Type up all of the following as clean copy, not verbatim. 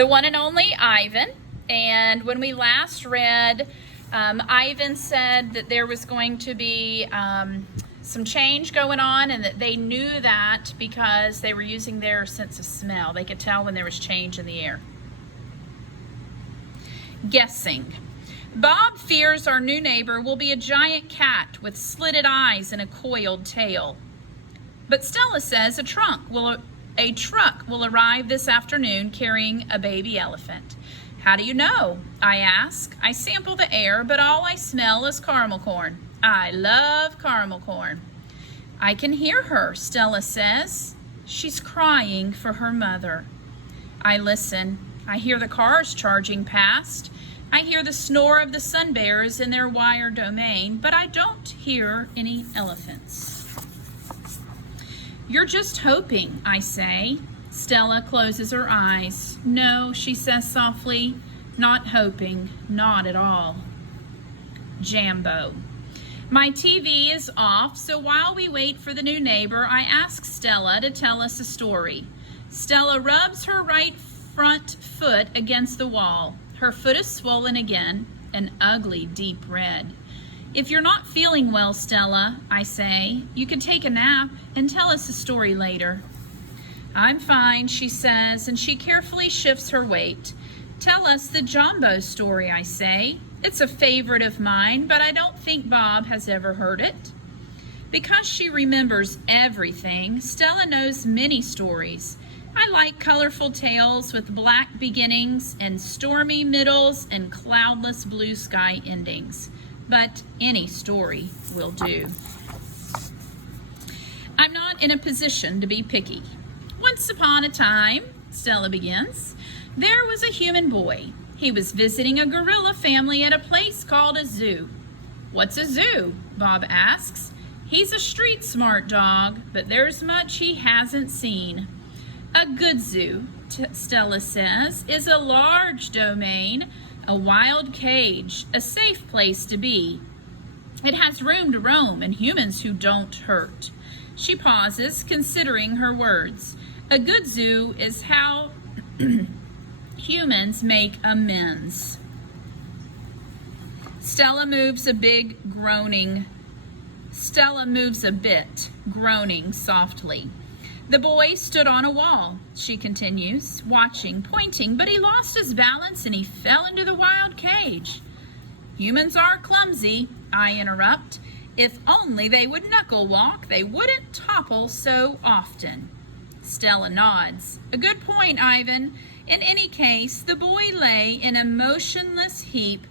the one and only Ivan. And when we last read, Ivan said that there was going to be some change going on, and that they knew that because they were using their sense of smell. They could tell when there was change in the air. Guessing. Bob fears our new neighbor will be a giant cat with slitted eyes and a coiled tail. But Stella says a truck will arrive this afternoon carrying a baby elephant. How do you know? I ask. I sample the air, but all I smell is caramel corn. I love caramel corn. I can hear her, Stella says. She's crying for her mother. I listen. I hear the cars charging past. I hear the snore of the sun bears in their wire domain, but I don't hear any elephants. You're just hoping, I say. Stella closes her eyes. No, she says softly, not hoping, not at all. Jambo. My TV is off, so while we wait for the new neighbor, I ask Stella to tell us a story. Stella rubs her right front foot against the wall. Her foot is swollen again, an ugly deep red. If you're not feeling well, Stella, I say, you can take a nap and tell us a story later. I'm fine, she says, and she carefully shifts her weight. Tell us the Jambo story, I say. It's a favorite of mine, but I don't think Bob has ever heard it. Because she remembers everything, Stella knows many stories. I like colorful tales with black beginnings and stormy middles and cloudless blue sky endings. But any story will do. I'm not in a position to be picky. Once upon a time, Stella begins, there was a human boy. He was visiting a gorilla family at a place called a zoo. What's a zoo? Bob asks. He's a street smart dog, but there's much he hasn't seen. A good zoo, Stella says, is a large domain, a wild cage, a safe place to be. It has room to roam and humans who don't hurt. She pauses, considering her words. A good zoo is how humans make amends. Stella moves a bit, groaning softly. The boy stood on a wall, she continues, watching, pointing, but he lost his balance and he fell into the wild cage. Humans are clumsy, I interrupt. If only they would knuckle walk, they wouldn't topple so often. Stella nods. A good point, Ivan. In any case, the boy lay in a motionless heap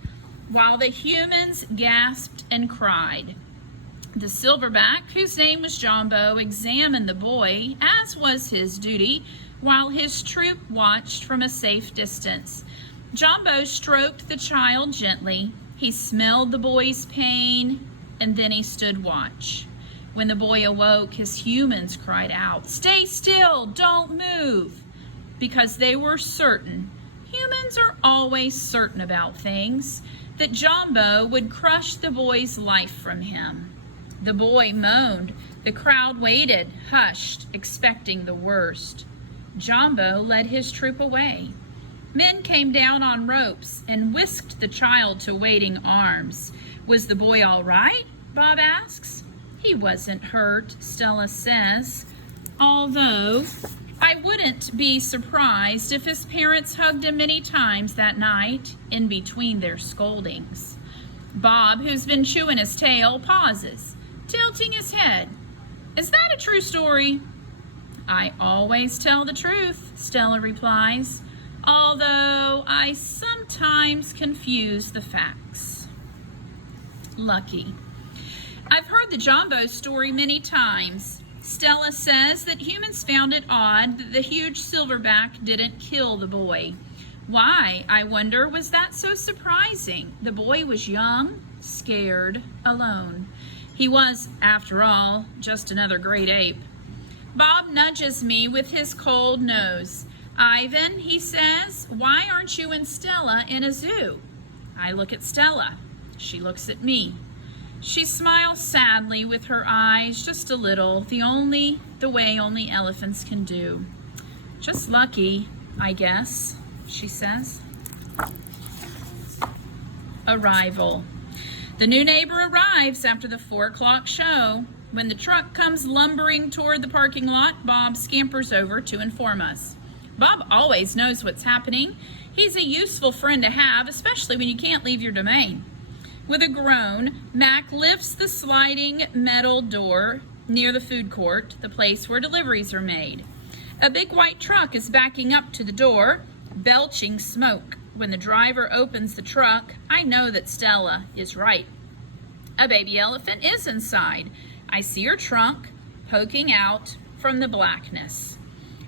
while the humans gasped and cried. The silverback, whose name was Jambo, examined the boy, as was his duty, while his troop watched from a safe distance. Jambo stroked the child gently. He smelled the boy's pain, and then he stood watch. When the boy awoke, his humans cried out, "Stay still, don't move," because they were certain, humans are always certain about things, that Jambo would crush the boy's life from him. The boy moaned. The crowd waited, hushed, expecting the worst. Jambo led his troop away. Men came down on ropes and whisked the child to waiting arms. Was the boy all right? Bob asks. He wasn't hurt, Stella says, although I wouldn't be surprised if his parents hugged him many times that night in between their scoldings. Bob, who's been chewing his tail, pauses, tilting his head. Is that a true story? I always tell the truth, Stella replies, although I sometimes confuse the facts. Lucky. I've heard the Jambo story many times. Stella says that humans found it odd that the huge silverback didn't kill the boy. Why, I wonder, was that so surprising? The boy was young, scared, alone. He was, after all, just another great ape. Bob nudges me with his cold nose. Ivan, he says, why aren't you and Stella in a zoo? I look at Stella. She looks at me. She smiles sadly with her eyes, just a little, the way only elephants can do. Just lucky, I guess. she says. Arrival. The new neighbor arrives after the 4 o'clock show. When the truck comes lumbering toward the parking lot, Bob scampers over to inform us. Bob always knows what's happening. He's a useful friend to have, especially when you can't leave your domain. With a groan, Mac lifts the sliding metal door near the food court, the place where deliveries are made. A big white truck is backing up to the door, belching smoke. When the driver opens the truck, I know that Stella is right. A baby elephant is inside. I see her trunk poking out from the blackness.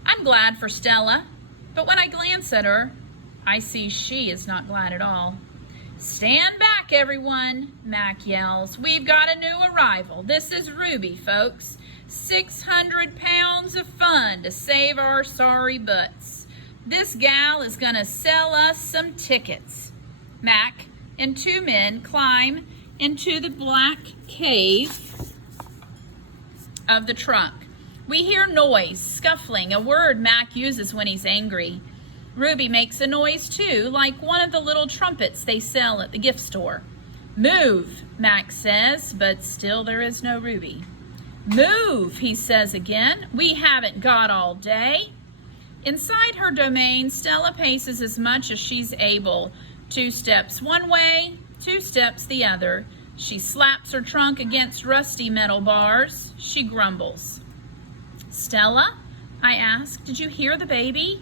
I'm glad for Stella, but when I glance at her, I see she is not glad at all. Stand back, everyone, Mac yells. We've got a new arrival. This is Ruby, folks. 600 pounds of fun to save our sorry butts. This gal is gonna sell us some tickets. Mac and 2 men climb into the black cave of the truck. We hear noise, scuffling, a word Mac uses when he's angry. Ruby makes a noise too, like one of the little trumpets they sell at the gift store. Move, Mac says, but still there is no Ruby. Move, he says again. We haven't got all day. Inside her domain, Stella paces as much as she's able. 2 steps one way, 2 steps the other. She slaps her trunk against rusty metal bars. She grumbles. Stella, I ask, did you hear the baby?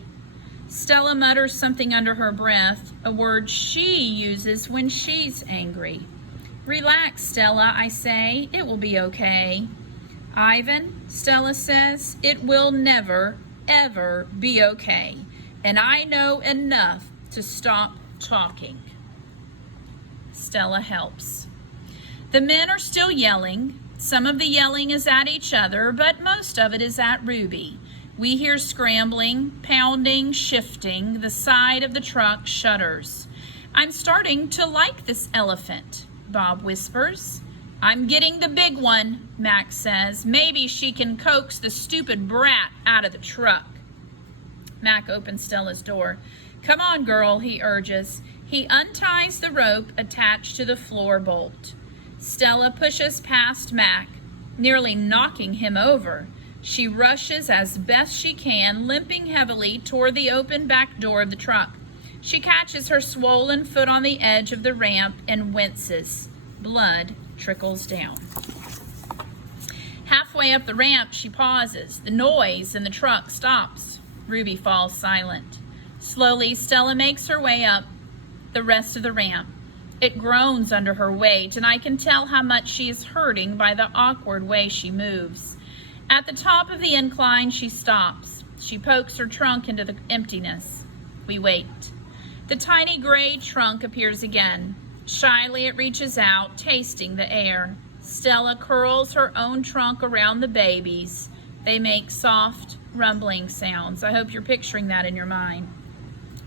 Stella mutters something under her breath, a word she uses when she's angry. Relax, Stella, I say. It will be okay. Ivan, Stella says, it will never, ever be okay. And I know enough to stop talking. Stella helps. The men are still yelling. Some of the yelling is at each other, but most of it is at Ruby. We hear scrambling, pounding, shifting. The side of the truck shudders. I'm starting to like this elephant, Bob whispers. I'm getting the big one, Mac says. Maybe she can coax the stupid brat out of the truck. Mac opens Stella's door. Come on, girl, he urges. He unties the rope attached to the floor bolt. Stella pushes past Mac, nearly knocking him over. She rushes as best she can, limping heavily toward the open back door of the truck. She catches her swollen foot on the edge of the ramp and winces. Blood trickles down. Halfway up the ramp, she pauses. The noise in the truck stops. Ruby falls silent. Slowly, Stella makes her way up the rest of the ramp. It groans under her weight, and I can tell how much she is hurting by the awkward way she moves. At the top of the incline, she stops. She pokes her trunk into the emptiness. We wait. The tiny gray trunk appears again. Shyly, it reaches out, tasting the air. Stella curls her own trunk around the baby's. They make soft, rumbling sounds. I hope you're picturing that in your mind.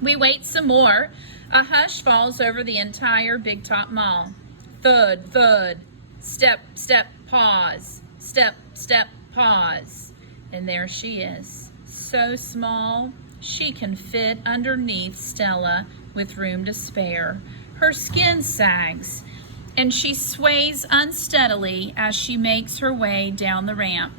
We wait some more. A hush falls over the entire Big Top Mall. Thud, thud. Step, step, pause. Step, step, pause. And there she is. So small, she can fit underneath Stella with room to spare. Her skin sags, and she sways unsteadily as she makes her way down the ramp.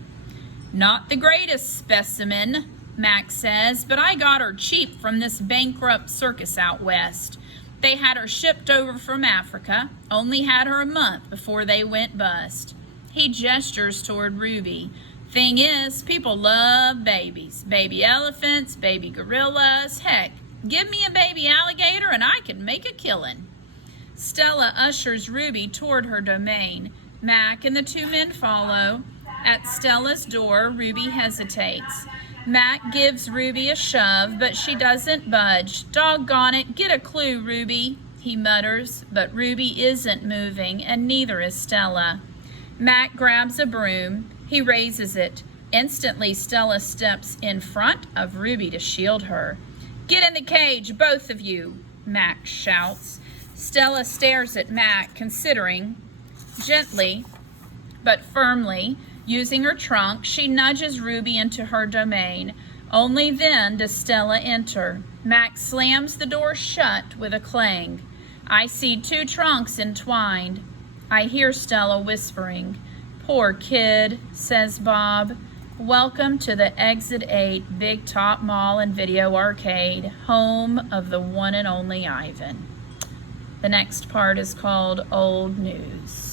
Not the greatest specimen, Max says, but I got her cheap from this bankrupt circus out west. They had her shipped over from Africa, only had her a month before they went bust. He gestures toward Ruby. Thing is, people love babies. Baby elephants, baby gorillas, heck, give me a baby alligator and I can make a killing. Stella ushers Ruby toward her domain. Mac and the 2 men follow. At Stella's door, Ruby hesitates. Mac gives Ruby a shove, but she doesn't budge. Doggone it, get a clue, Ruby, he mutters, but Ruby isn't moving, and neither is Stella. Mac grabs a broom. He raises it. Instantly, Stella steps in front of Ruby to shield her. Get in the cage, both of you, Mac shouts. Stella stares at Mac, considering. Gently, but firmly, using her trunk, she nudges Ruby into her domain. Only then does Stella enter. Max slams the door shut with a clang. I see 2 trunks entwined. I hear Stella whispering. Poor kid, says Bob. Welcome to the Exit 8 Big Top Mall and Video Arcade, home of the one and only Ivan. The next part is called Old News.